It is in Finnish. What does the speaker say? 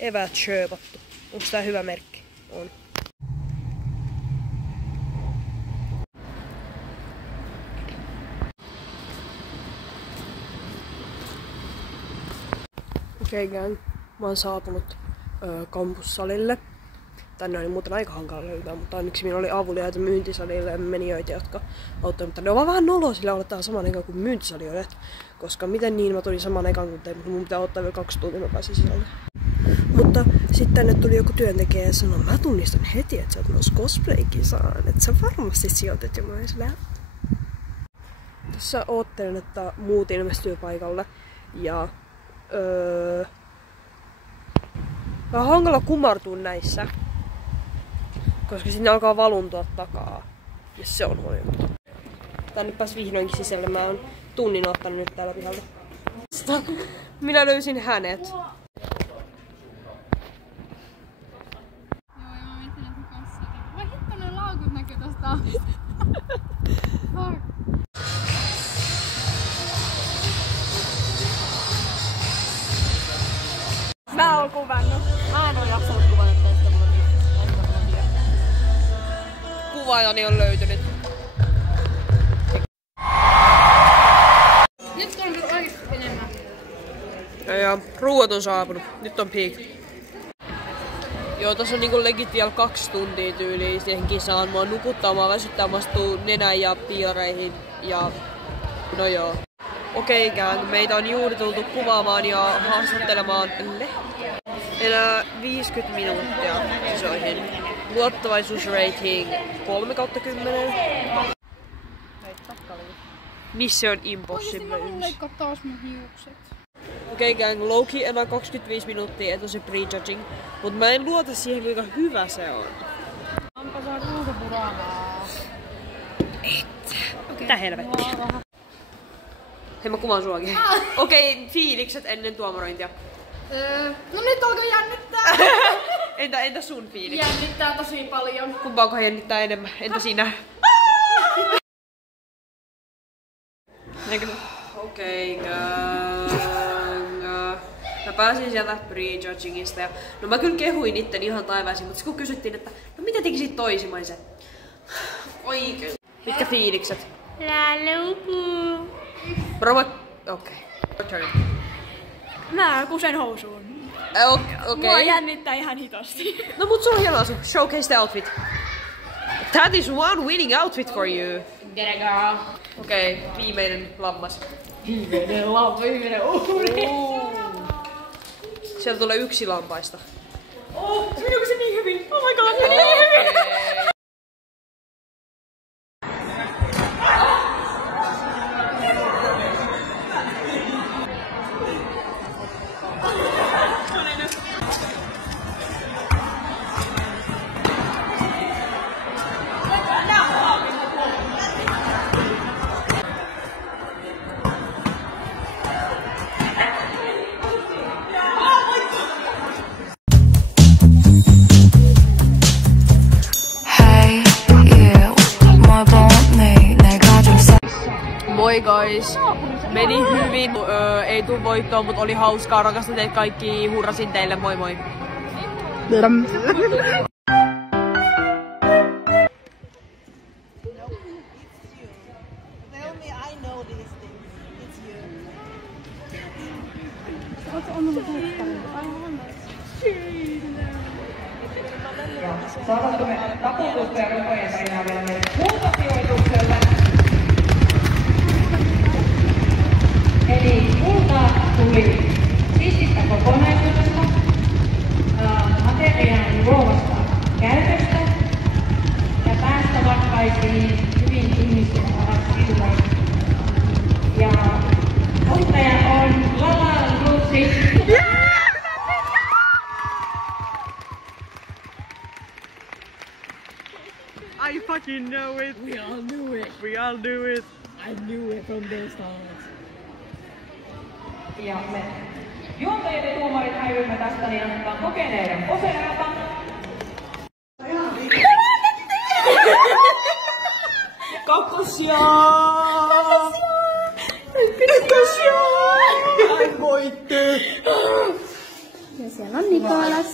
eväät shööpattu. Onks tää hyvä merkki? On. Okei, gang. Mä oon saapunut kampussalille. Tänne oli muuten aika hankala löytää, mutta onneksi minulla oli avuliaita myyntisalille ja menijöitä, jotka auttoivat. Mutta ne on vaan noloa sillä olla saman aikaan kuin myyntisalioidet. Koska miten niin mä tulin saman aikaan kuin tein, mutta mun pitää ottaa vielä 2 tuntia, mä pääsin sisälle. Mutta sitten tänne tuli joku työntekijä ja sanoi, mä tunnistan heti, että sä oot myös cosplay-kisaan. Että sä varmasti sijoitat jo myös sillä. Tässä oottelen, että muut ilmestyy paikalle. Ja on hankala kumartua näissä, koska sinne alkaa valuntua takaa. Ja se on huono. Tänne pääs vihdoinkin sisälle. Mä oon tunnin ottanut nyt täällä pihalla. Minä löysin hänet. Joo, mä mietin, että kanssa. Vai hitto, ne laukut näkyy tosta aavista. Mä oon kuvannut. Mä en oo jaksanut kuvata tästä vlogia. Kuvaajani on löytynyt. Nyt on kyllä oikeesti enemmän. Ja ruuat on saapunut. Nyt on peak. Joo, tässä on niinku legit vielä 2 tuntia tyyliin siihen kisaan. Mua nukuttaa, mua väsyttää, mä astuu nenään ja piireihin ja no joo. Okei, gang, meitä on juuri tultu kuvaamaan ja haastattelemaan enää 50 minuuttia kisoihin. Luottavaisuusrating 3/10. Mission Impossible. Voisin leikkaa taas mun hiukset. Okei, gang, low-key enää 25 minuuttia, et on se prejudging. Mut mä en luota siihen, kuinka hyvä se on. Onpa saa ruusapuramaa. Mitä helvettiä? Hei, mä kuvaan suakin. Okei, fiilikset ennen tuomarointia. No nyt alkoi jännittää. Entä sun fiilikset? Jännittää tosi paljon. Kumpaanko jännittää enemmän? Entä sinä? Okei, gang. Mä pääsin sieltä prejudgingista ja no mä kyllä kehuin itteni ihan taivaisiin, mutta kun kysyttiin, että no mitä tekisit toisimaisen? Oikein. Mitkä fiilikset? Lalupu. Okei. Turn. Mä kusen housuun. Okei. Mua jännittää ihan hitosti. No mut sulla on hieno asu. Showcase the outfit. That is one winning outfit for you. Get it, girl. Okei, viimeinen lammas. Viimeinen uhri. Sieltä tulee 1 lampaista. Menikö se niin hyvin? Oh my god, meni niin hyvin! Moi guys! Meni hyvin, ei tuu voittoa, mutta oli hauskaa. Rakastan teitä kaikki, hurrasin teille, moi moi! Saadaanko me taputusta ja rukojen painaa vielä meille kultasijoitukselle? Eli kultaa tuli siististä kokonaisuudesta, materiaalin luovasta käytöstä ja päästä vakkaisiin hyvin tunnistettavat silloin. Ja voittaja on Lala Lucy. I fucking know it! We all knew it. We all knew it! I knew it from the start. Ja me juontajat ja tuomarit häivymme tästä, niin annetaan kokeneiden poseerata. Kakkosia! Ai voitte! Ja siellä on Nikolas.